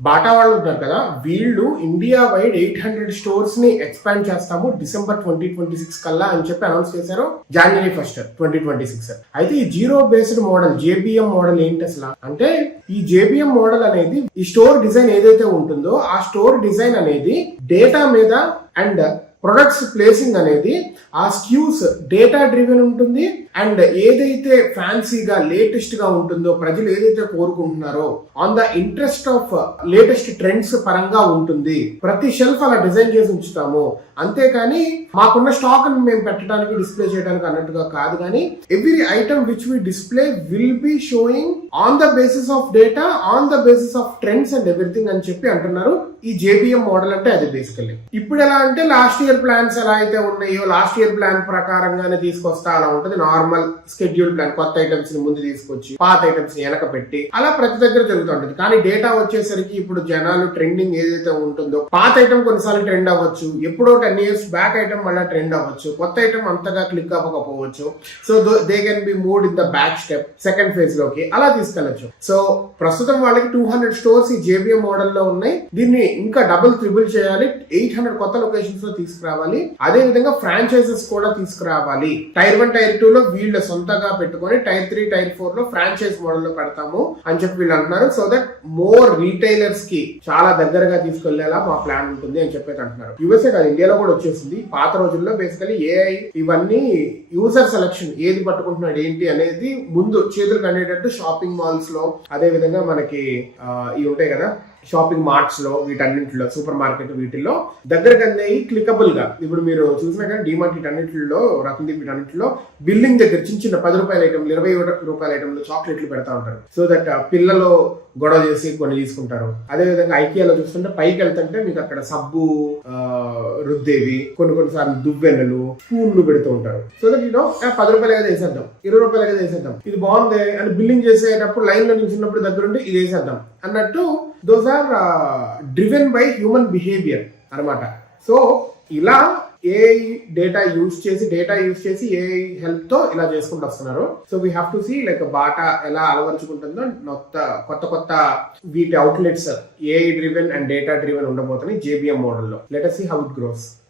Bata వాళ్ళు ఉంటారు కదా, వీళ్ళు ఇండియా వైడ్ 800 స్టోర్స్ ని ఎక్స్పాండ్ చేస్తాము డిసెంబర్ 2026 కల్లా అని చెప్పి అనౌన్స్ చేశారు January 1st 2026. అయితే ఈ zero based model JBM model ఏంటి అసలు అంటే, ఈ JBM మోడల్ అనేది ఈ స్టోర్ డిజైన్ ఏదైతే ఉంటుందో ఆ స్టోర్ డిజైన్ అనేది డేటా మీద అండ్ ప్రొడక్ట్స్ ప్లేసింగ్ అనేది ఆ స్క్యూస్ డేటా డ్రివెన్ ఉంటుంది. అండ్ ఏదైతే ఫ్యాన్సీగా లేటెస్ట్ గా ఉంటుందో, ప్రజలు ఏదైతే కోరుకుంటున్నారో on the interest of latus trends పరంగా ఉంటుంది. ప్రతి షెల్ఫ్ అలా డిజైన్ చేసి ఉంచుతాము, అంతేకాని మాకున్న స్టాక్ ని మేము పెట్టడానికి డిస్ప్లే చేయడానికి అన్నట్టుగా కాదు. కానీ every item which we display will be sowing on the basis of data, on the basis of trends and everything అని చెప్పి అంటున్నారు. ఈ JBM మోడల్ అంటే అది బేసికల్లీ. ఇప్పుడు ఎలా అంటే లాస్ట్ ఇయర్ ప్లాన్స్ ఎలా అయితే ఉన్నాయో లాస్ట్ ఇయర్ ప్లాన్ ప్రకారంగానే తీసుకొస్తా అలా ఉంటుంది. నార్మల్ స్కెడ్యూల్ ప్లాన్, కొత్త ఐటమ్స్ ని ముందు తీసుకొచ్చి పాత ఐటమ్స్ ని వెనక పెట్టి అలా ప్రతి దగ్గర జరుగుతుంటది. కానీ డేటా వచ్చేసరికి ఇప్పుడు జనాలు ట్రెండింగ్ ఏదైతే ఉంటుందో, పాత ఐటమ్ కొన్నిసార్లు ట్రెండ్ అవ్వచ్చు, ఎప్పుడో 10 years బ్యాక్ ఐటమ్ మళ్ళీ ట్రెండ్ అవ్వచ్చు, కొత్త ఐటమ్ అంతగా క్లిక్ అవ్వకపోవచ్చు. So they can be moved in the back step second phase లోకి అలా తీసుకెళ్లొచ్చు. సో ప్రస్తుతం వాళ్ళకి 200 స్టోర్స్ ఈ JBM మోడల్ లో ఉన్నాయి. దీన్ని ఇంకా డబుల్ త్రిబుల్ చేయాలి, 800 కొత్త లొకేషన్స్ లో తీసుకురావాలి. అదే విధంగా ఫ్రాంచైజెస్ కూడా తీసుకురావాలి. టైర్ 1 టైర్ 2 లో వీళ్ళ సొంతగా పెట్టుకొని టైర్ 3 టైర్ 4 లో ఫ్రాంచైజ్ మోడల్ లో పెడతాము అని చెప్పి వీళ్ళు అంటున్నారు. సో దట్ మోర్ రీటైలర్స్ కి చాలా దగ్గరగా తీసుకెళ్లేలా మా ప్లాన్ ఉంటుంది అని చెప్పేసి అంటున్నారు. యూఎస్ఏ కాదు, ఇండియాలో కూడా వచ్చేసింది. పాత రోజుల్లో బేసికలీ AI ఇవన్నీ యూజర్ సెలక్షన్ ఏది పట్టుకుంటున్నాడు ఏంటి అనేది ముందు చేతులకు అనేటట్టు షాపింగ్ మాల్స్ లో, అదే విధంగా మనకి ఇవి ఉంటాయి కదా షాపింగ్ మార్ట్స్ లో, వీటన్నింటిలో సూపర్ మార్కెట్ వీటిల్లో దగ్గరకు అన్నవి క్లికబుల్ గా. ఇప్పుడు మీరు చూసినా కానీ డిమార్ట్ వీటన్నింటిలో, రకందీప్ వీటన్నింటిలో బిల్లింగ్ దగ్గర చిన్న చిన్న 10 రూపాయల ఐటమ్, 20 రూపాయల ఐటమ్లు చాక్లెట్లు పెడతా ఉంటారు. సో దట్ పిల్లలు గొడవ చేసి కొన్ని తీసుకుంటారు. అదే విధంగా ఐకియాలో చూస్తుంటే పైకి వెళ్తుంటే మీకు అక్కడ సబ్బు రుద్దేవి, కొన్నిసార్లు దువ్వెన్నలు, స్పూన్లు పెడుతూ ఉంటారు. సో దట్ 10 రూపాయలుగా వేసేద్దాం, 20 రూపాయలుగా వేసేద్దాం, ఇది బాగుంది అని బిల్లింగ్ చేసేటప్పుడు లైన్ లో నిల్చున్నప్పుడు దగ్గరుండి ఇది వేసేద్దాం అన్నట్టు. Those are driven by human behaviour అనమాట. సో ఇలా AI డేటా యూజ్ చేసి AI హెల్ప్ తో ఇలా చేసుకుంటూ వస్తున్నారు. So we have to see like Bata ఎలా అలవరుచుకుంటుందో కొత్త వీటి outlets AI driven and data driven ఉండబోతున్నాయి JBM మోడల్లో. Let us see how it grows.